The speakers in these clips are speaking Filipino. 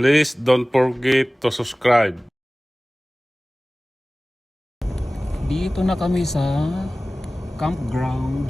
Please don't forget to subscribe. Dito na kami sa campground.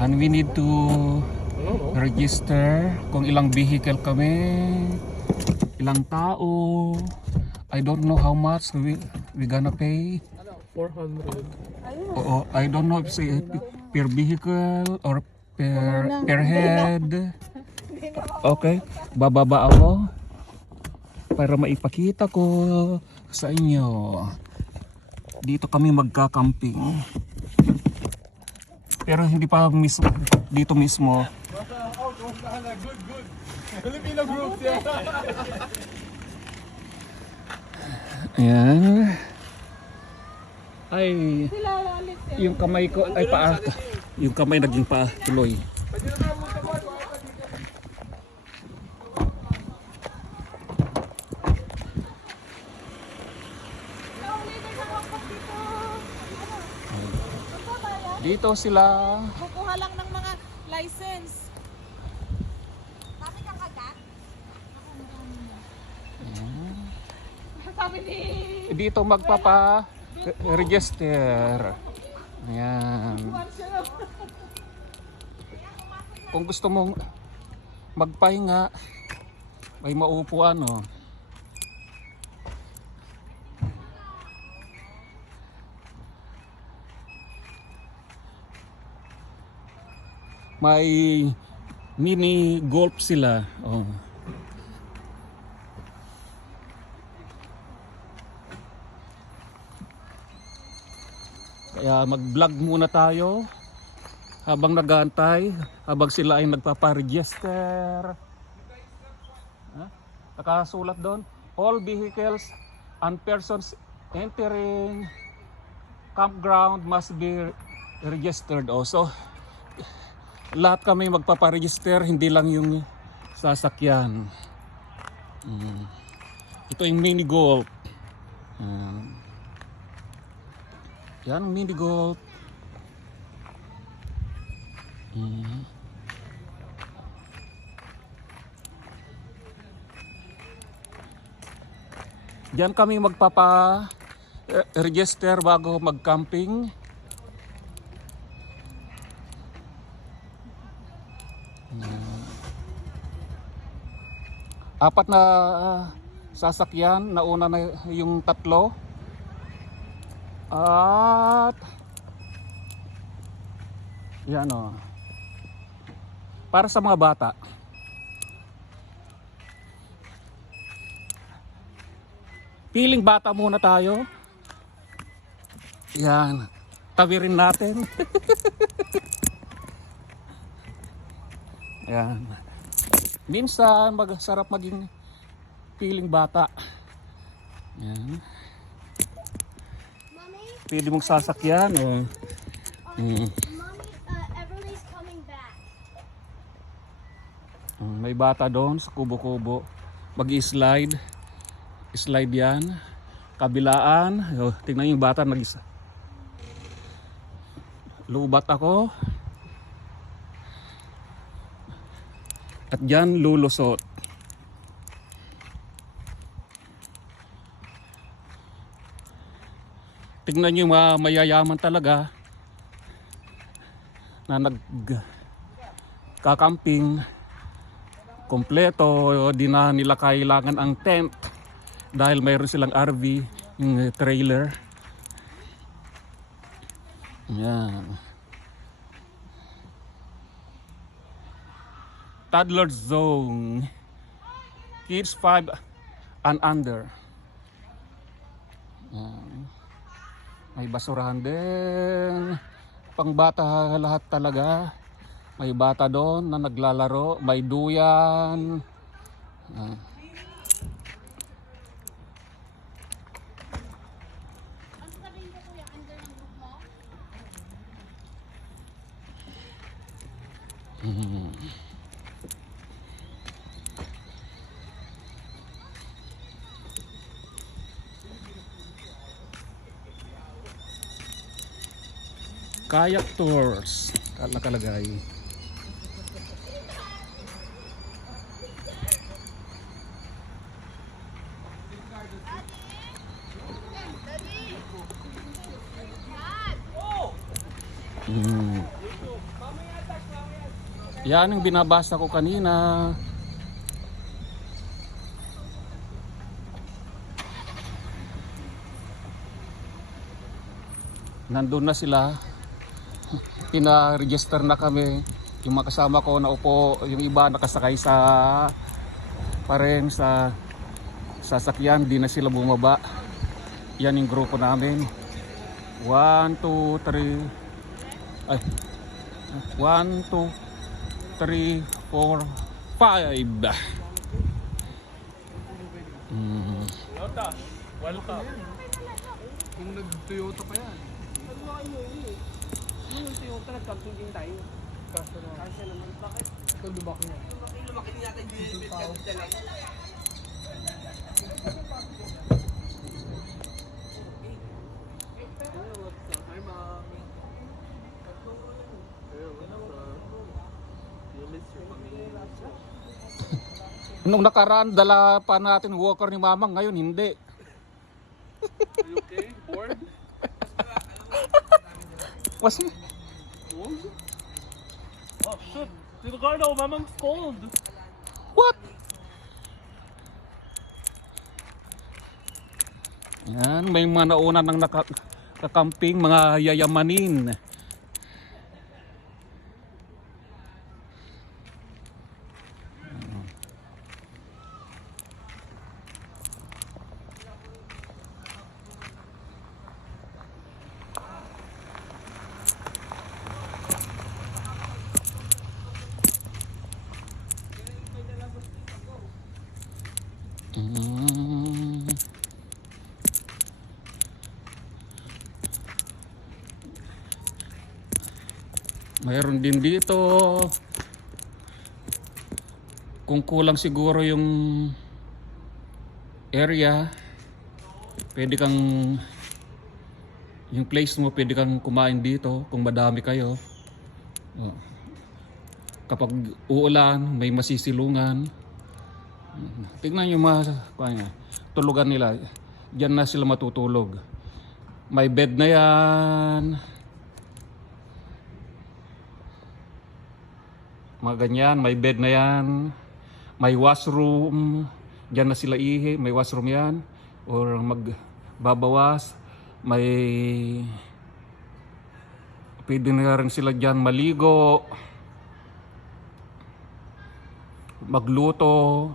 And we need to register kung ilang vehicle kami, ilang tao. I don't know how much we gonna pay. 400. Oo, I don't know if it's per vehicle or per head. Okay, bababa ako para maipakita ko sa inyo. Dito kami magka-camping. Pero hindi pa mismo dito mismo. Good. Filipino group, yeah. Ayan. Ay, yung kamay ko ay paa. Yung kamay naging paa tuloy. Dito sila. Kukuha lang ng mga license. Sabi kang kagat? Sabi ni... Dito magpapa-register. Ayan. Kung gusto mong magpahinga, may maupuan, oh. May mini golf sila, oh. Kaya mag-vlog muna tayo habang nag-aantay, habang sila ay nagpapa-register. Nakasulat doon, all vehicles and persons entering campground must be registered also. Lahat kami magpapa-register, hindi lang yung sasakyan. Ito yung mini golf. Yan, mini golf. Diyan kami magpapa-register bago mag-camping. Apat na sasakyan, nauna na yung tatlo. At yan, o. Para sa mga bata. Piling bata muna tayo. Yan. Tawirin natin. Yan. Minsan masarap maging piling bata. Yan. Pwede mong sasakyan, oh. Everly's coming back. May bata doon sa kubo-kubo. Mag-i-slide. Slide yan. Kabilaan. Oh, tingnan yung bata nag-isa. Lubat ako. At dyan lulusot. Tingnan nyo yung mga mayayaman talaga na nagkakamping kompleto, di na nila kailangan ang tent dahil mayroon silang RV, yung trailer. Yan. Toddler zone, kids 5 and under. Yan. May basurahan din. Pang bata lahat talaga. May bata doon na naglalaro. May duyan. Ang sabihin ko kuya, under ng group mo? Kayak tours nakalagay. Yan yung binabasa ko kanina. Nandun na sila. Pina-register na kami. Yung mga kasama ko na upo, yung iba nakasakay sa pa rin sa sasakyan, di na sila bumaba. Yan yung grupo namin. 1, 2, 3. Ay. 1, 2, 3, 4, 5. Welcome. Kung nag-Toyota pa yan. Yung Toyota nagkamping tayo. Kasya naman. Bakit? Ito lumaki niya. Lumaki niya yata yung ganda lang. Hi, Mommy. You miss your family. Nung nakaraan, dala pa natin walker ni Mamang. Ngayon, hindi. Are you okay? Bored? Was Cold? Oh, shit. Ricardo, Mamang's cold. what? Yan, may mga nauna ng nakakamping, mga yayamanin. Mayroon din dito. Kung kulang siguro yung area, pwede kang yung place mo, pwede kang kumain dito kung madami kayo. Oh. Kapag uulan, may masisilungan. Tingnan nyo mga tulugan nila. Diyan na sila matutulog. May bed na yan. Mga ganyan, may bed na yan. May washroom. Diyan na sila ihi. May washroom yan. Or magbabawas. May pwede na rin sila dyan maligo. Magluto.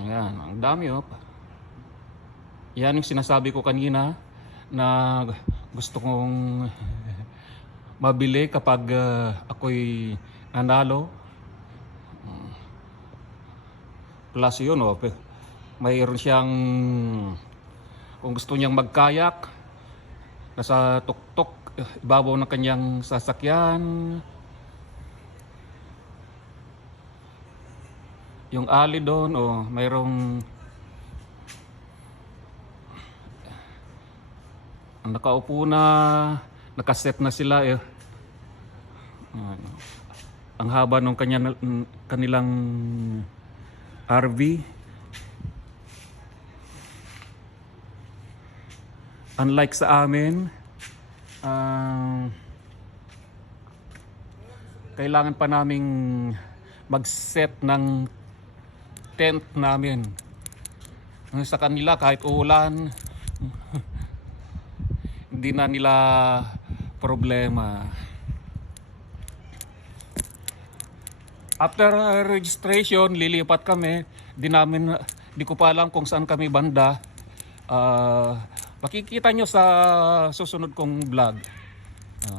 Ayan, ang dami oh. Yan yung sinasabi ko kanina na gusto kong mabili kapag ako'y nanalo. Plus yun oh, mayroon siyang, kung gusto niyang magkayak, nasa tuktok, ibabaw ng kanyang sasakyan. Yung alley doon, oh, mayroong nakaupo na, nakaset na sila eh. Ang haba ng kanilang RV. Unlike sa amin, kailangan pa naming mag-set ng tent namin. Sa kanila kahit ulan, hindi na nila problema. After registration, lilipat kami. Di ko pa alam kung saan kami banda. Makikita nyo sa susunod kong vlog.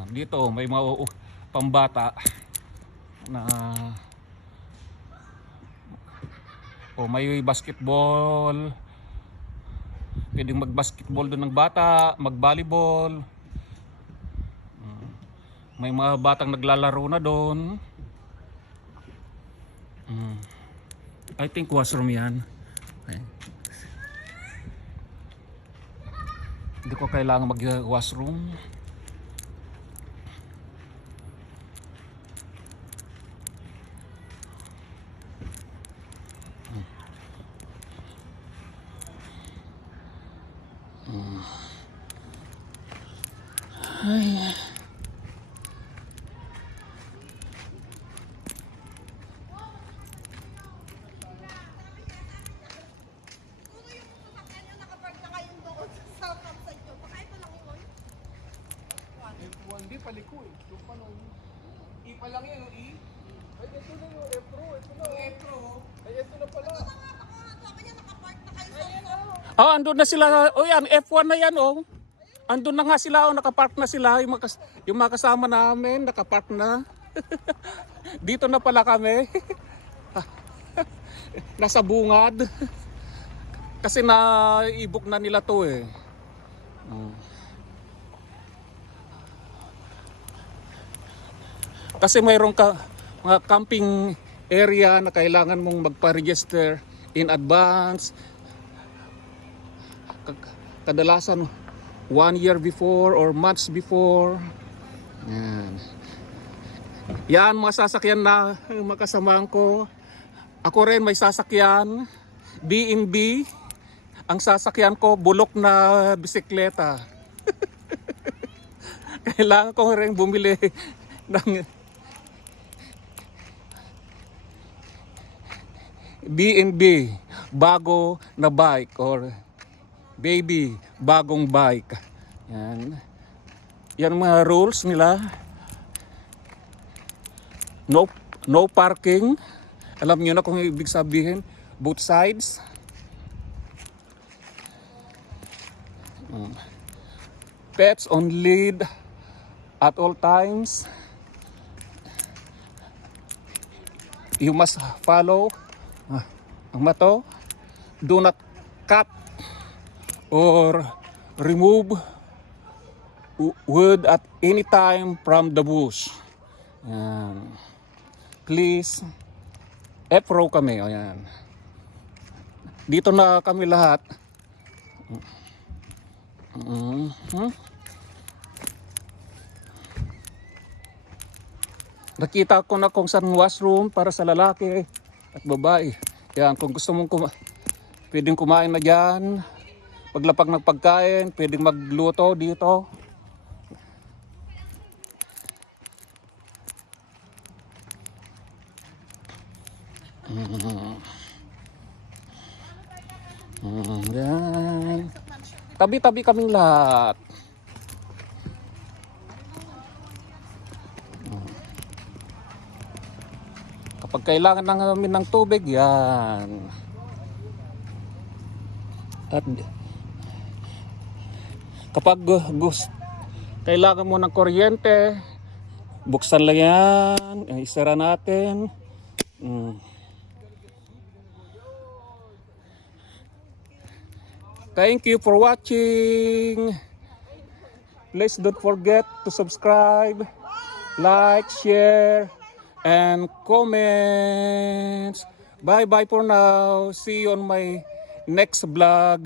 Dito may mga pambata na may basketball. Pwedeng mag-basketball doon ng bata, mag-volleyball. May mga batang naglalaro na doon. I think washroom yan. Okay. Hindi ko kailangan mag-washroom. Ay. Hindi, paliko eh. Yung pa nung... I pa lang yan, yung I. Ay, ito na yung F-Pro. Ito na. Yung F-Pro. Ay, ito na pala. Ah, andun na sila. O yan, F1 na yan, oh. Andun na nga sila, oh. Nakapark na sila. Yung mga kasama namin, nakapark na. Dito na pala kami. Nasa bungad. Kasi na-i-book na nila to eh. Kasi mayroong mga camping area na kailangan mong magpa-register in advance. Kadalasan 1 year before or months before. Yan. Yan mga sasakyan na makasamahan ko. Ako rin may sasakyan. B&B. Ang sasakyan ko bulok na bisikleta. Kailangan ko rin bumili ng B&B, bago na bike or baby, bagong bike. Yan. Yan mga rules nila. No parking. Alam niyo na kung ibig sabihin, both sides. Pets on lead at all times. You must follow ang mato. Do not cut or remove wood at any time from the bush. Yan. Please, F-row kami. O yan. Dito na kami lahat. Nakita ko na kung saan washroom para sa lalaki at babae. Yan, kung gusto mong pwedeng kumain na dyan. Paglapag ng pagkain, pwedeng magluto dito. Yan. Tabi-tabi kaming lahat. Kapag kailangan namin ng tubig, yan. At kapag kailangan mo ng kuryente, buksan lang yan, isara natin. Thank you for watching. Please don't forget to subscribe, like, share, and comments. Bye bye for now. See you on my next vlog.